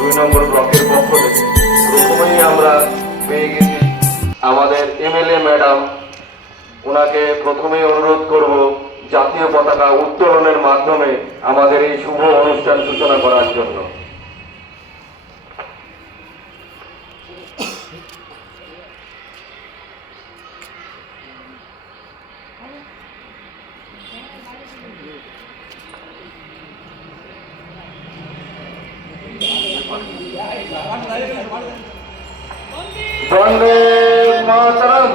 2 নম্বর ব্লকের পক্ষ থেকে প্রথমেই আমরা পেয়ে গেছি আমাদের এমএলএ ম্যাডাম। ওনাকে প্রথমেই অনুরোধ করব জাতীয় পতাকা উত্তোলনের মাধ্যমে আমাদের এই শুভ অনুষ্ঠান সূচনা করার জন্য। বন্দে মাতরম,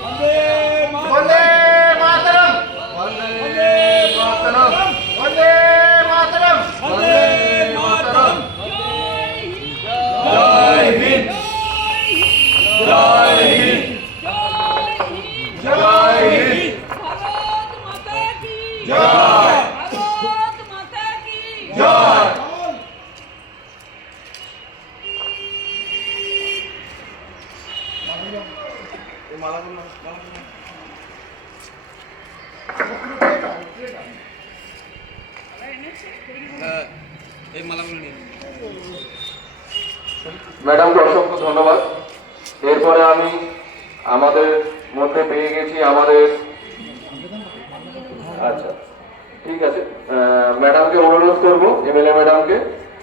বন্দে মাতরম, বন্দে মাতরম, বন্দে মাতরম, বন্দে মাতরম। জয় হিন্দ, জয় হিন্দ, জয় হিন্দ, ভারত মাতা কি জয়, ভারত মাতা কি জয়। ম্যাডামকে অসংখ্য ধন্যবাদ। এরপরে আমি আমাদের মধ্যে পেয়ে গেছি আমাদের, আচ্ছা ঠিক আছে, ম্যাডামকে অনুরোধ করবো, এমএলএ ম্যাডামকে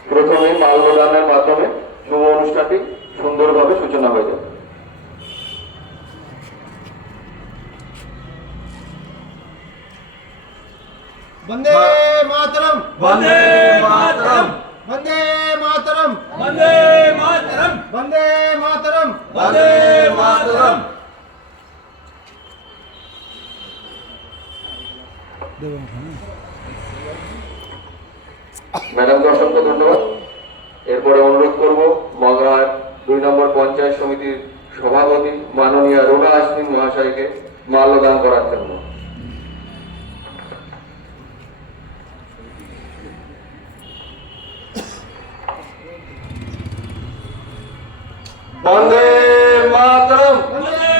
প্রথমে মাল্যদানের মাধ্যমে শুভ অনুষ্ঠানটি সুন্দরভাবে সূচনা হয়ে যাবে। वंदे मातरम, वंदे मातरम, वंदे मातरम, वंदे मातरम, वंदे मातरम, वंदे मातरम। ম্যাডামকে অসংখ্য ধন্যবাদ। এরপরে অনুরোধ করব মগরার 2 নম্বর পঞ্চায়েত সমিতির সভাপতি মাননীয় রোনা আসমিন মহাশয়কে মাল্যদান করার জন্য। বন্দে মাতরম, वंदे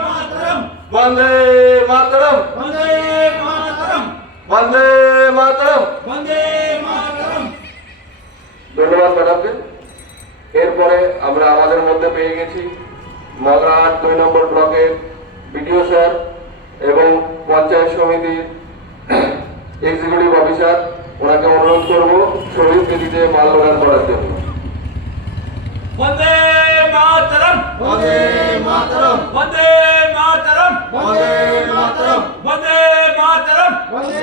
मातरम, বন্দে মাতরম, वंदे मातरम, বন্দে মাতরম। वंदे मातरम। ধন্যবাদ ম্যাডামকে। এরপরে আমরা আমাদের মধ্যে পেয়ে গেছি মগরাহাট 2 নম্বর ব্লকের বিডিও স্যার এবং পঞ্চায়েত সমিতির এক্সিকিউটিভ অফিসার। ওনাকে অনুরোধ করব শহীদ বেদিতে মাল্যদান করার জন্য। वंदे मातरम, वंदे मातरम, वंदे मातरम, वंदे मातरम, वंदे मातरम, वंदे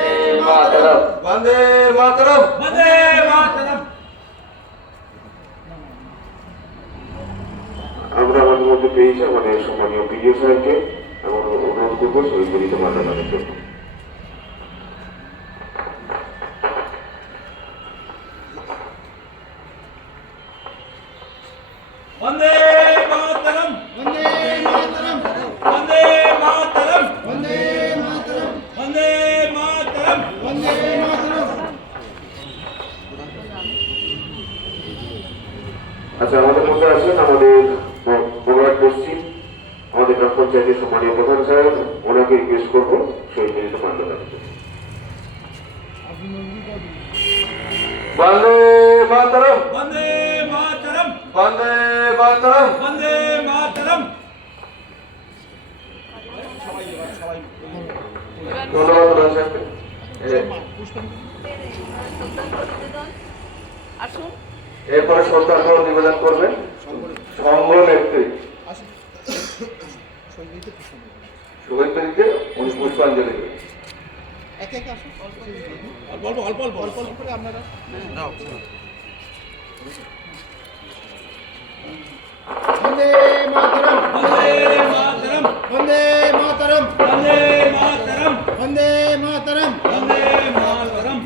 মাতরম, বন্দে মাতরম। वंदे मातरम। আমরা আমাদের মধ্যে পেয়েছি আমাদের সম্মানীয় বিডিও স্যারকে এবং অনুরোধ করবো শহীদ বেদিতে মাল্যদানের জন্য। वंदे मातरम, वंदे मातरम, वंदे मातरम, वंदे मातरम, वंदे मातरम। वंदे मातरम। আচ্ছা, আমাদের মধ্যে আছেন আমাদের বগুড়া পশ্চিম আমাদের গ্রাম পঞ্চায়েতের সম্মানীয় প্রধান সাহেব। ওনাকে রিকোয়েস্ট করবো শহীদ বেদিতে মাল্যদানের জন্য। বন্দে মাতরম, वंदे मातरम, বন্দে মাতরম। वंदे मातरम। ধন্যবাদ প্রধান সাহেবকে। আসুন এরপরে শ্রদ্ধার্ঘ্য নিবেদন করবেন সংঘ নেত্রী শহীদ বেদিতে উনি পুষ্পাঞ্জলি দেবেন। এক এক আসুন, অল্প অল্প অল্প অল্প অল্প অল্প করে আপনারা वंदे मातरम, वंदे मातरम, वंदे मातरम, वंदे मातरम, वंदे मातरम। वंदे मातरम।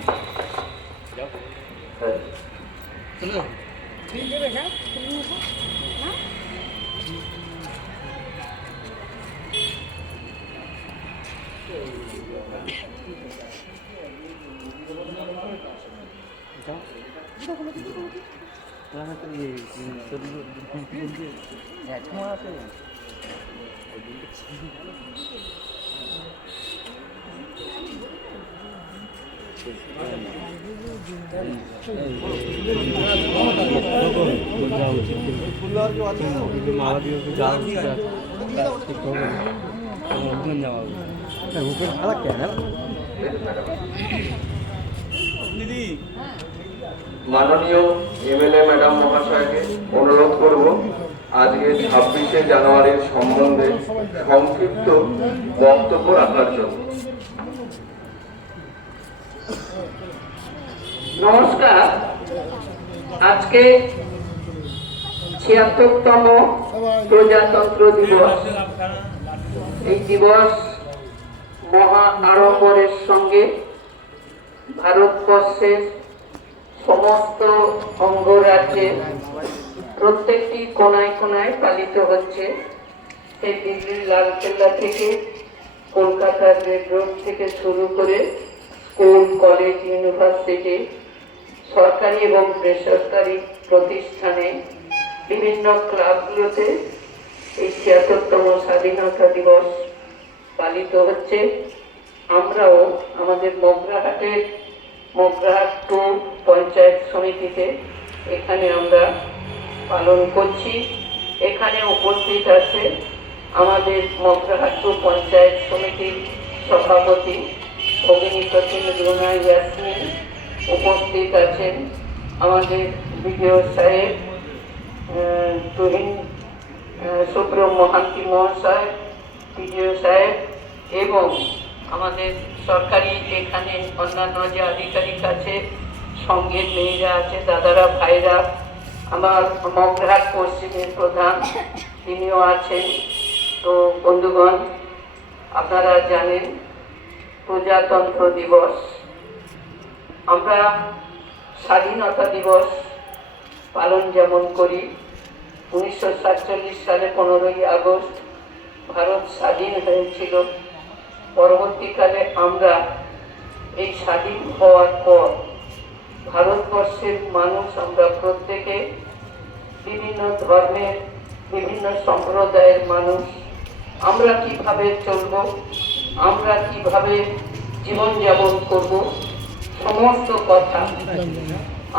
মাননীয় এমএলএ ম্যাডাম মহাশয়কে অনুরোধ করব আজকে 26শে জানুয়ারির সম্বন্ধে সংক্ষিপ্ত বক্তব্য রাখার জন্য। নমস্কার। আজকে ৭৬তম প্রজাতন্ত্র দিবস। এই দিবস মহা আড়ম্বরের সঙ্গে ভারতবর্ষের সমস্ত অঙ্গরাজ্যে প্রত্যেকটি কোনায় কোনায় পালিত হচ্ছে। সেই দিল্লির লালকেল্লা থেকে কলকাতার রেড রোড থেকে শুরু করে স্কুল, কলেজ, ইউনিভার্সিটি, সরকারি এবং বেসরকারি প্রতিষ্ঠানে, বিভিন্ন ক্লাবগুলোতে এই ৭৬তম স্বাধীনতা দিবস পালিত হচ্ছে। আমরাও আমাদের মগরাহাট 2 পঞ্চায়েত সমিতিতে এখানে আমরা পালন করছি। এখানে উপস্থিত আছে আমাদের মগরাহাট 2 পঞ্চায়েত সমিতির সভাপতি ভগিনী রুনা ইয়াসমিন, উপস্থিত আছেন আমাদের বিডিও সাহেব তুহিন শুভ্র মহান্তি মহাশয়, বিডিও সাহেব, এবং আমাদের সরকারি এখানে অন্যান্য যে আধিকারিক আছে, সঙ্গের মেয়েরা আছে, দাদারা, ভাইরা, আমার মগরাহাট পশ্চিমের প্রধান তিনিও আছেন। তো বন্ধুগণ, আপনারা জানেন প্রজাতন্ত্র দিবস, আমরা স্বাধীনতা দিবস পালন যেমন করি, 1947 সালে 15ই আগস্ট ভারত স্বাধীন হয়েছিল। পরবর্তীকালে আমরা এই স্বাধীন হওয়ার পর ভারতবর্ষের মানুষ আমরা প্রত্যেকে বিভিন্ন ধর্মের, বিভিন্ন সম্প্রদায়ের মানুষ, আমরা কিভাবে চলব, আমরা কিভাবে জীবনযাপন করব, সমস্ত কথা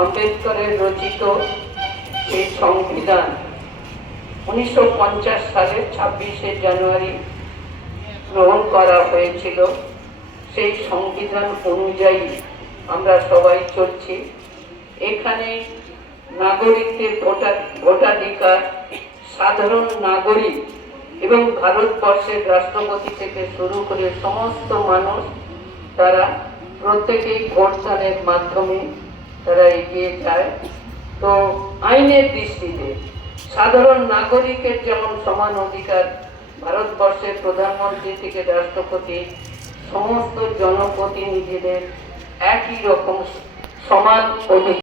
আম্বেদকরের রচিত এই সংবিধান 1950 সালের 26শে জানুয়ারি গ্রহণ করা হয়েছিল। সেই সংবিধান অনুযায়ী আমরা সবাই চলছি। এখানে নাগরিকদের ভোটাধিকার, সাধারণ নাগরিক এবং ভারতবর্ষের রাষ্ট্রপতি থেকে শুরু করে সমস্ত মানুষ, তারা প্রত্যেকেই ভোটদানের মাধ্যমে তারা এগিয়ে যায়। তো আইনের দৃষ্টিতে সাধারণ নাগরিকের যেমন সমান অধিকার, ভারতবর্ষের প্রধানমন্ত্রী থেকে রাষ্ট্রপতি সমস্ত জনপ্রতিনিধিদের একই রকম সমান অধিকার।